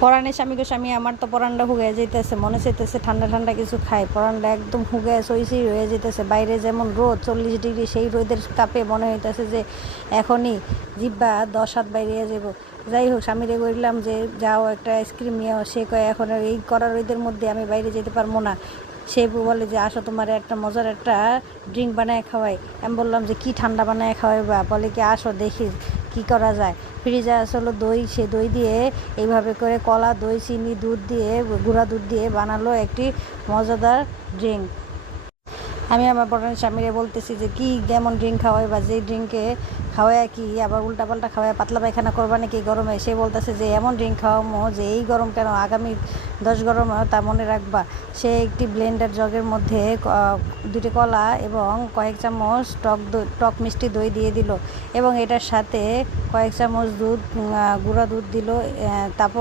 পরাণের স্বামী গো স্বামী, আমার তো পরানটা হুগে যেতেছে, মনে চাইতেছে ঠান্ডা ঠান্ডা কিছু খাই। পরানটা একদম হুগে সইসই হয়ে যেতেছে। বাইরে যেমন রোদ 40 ডিগ্রি, সেই রোদের তাপে মনে হইতেছে যে এখনই জিব্বা 10 হাত বাইরে যাব। যাই হোক, স্বামীরে বললাম যে যাও একটা আইসক্রিম নিয়ে। সে কয় এখন আর এই কড়া রোদের মধ্যে আমি বাইরে যেতে পারবো না। সে বলে যে আসো, তোমার একটা মজার একটা ড্রিঙ্ক বানায় খাওয়াই। আমি বললাম যে কি ঠান্ডা বানায় খাওয়াই বা? বলে কি আসো দেখি কি করা যায়। ফ্রিজে আসলো দই, সে দই দিয়ে এইভাবে করে কলা, দই, চিনি, দুধ দিয়ে, গুঁড়া দুধ দিয়ে বানালো একটি মজাদার ড্রিঙ্ক। আমি আমার পরানের স্বামীরে বলতেছি যে কি যেমন ড্রিঙ্ক খাওয়াই বা, যেই ড্রিঙ্কে খাওয়াই কি আবার উল্টাপাল্টা খাওয়াই পাতলা পায়খানা করবা নাকি গরমে। সে বলতেছে যে এমন ড্রিঙ্ক খাওয়ামো যে এই গরম কেন, আগামী 10 গরমে তা মনে রাখবা। সে একটি ব্লেন্ডার জগের মধ্যে 2টি কলা এবং কয়েক চামচ টক মিষ্টি দই দিয়ে দিল এবং এটার সাথে কয়েক চামচ দুধ, গুঁড়া দুধ দিল। তারপর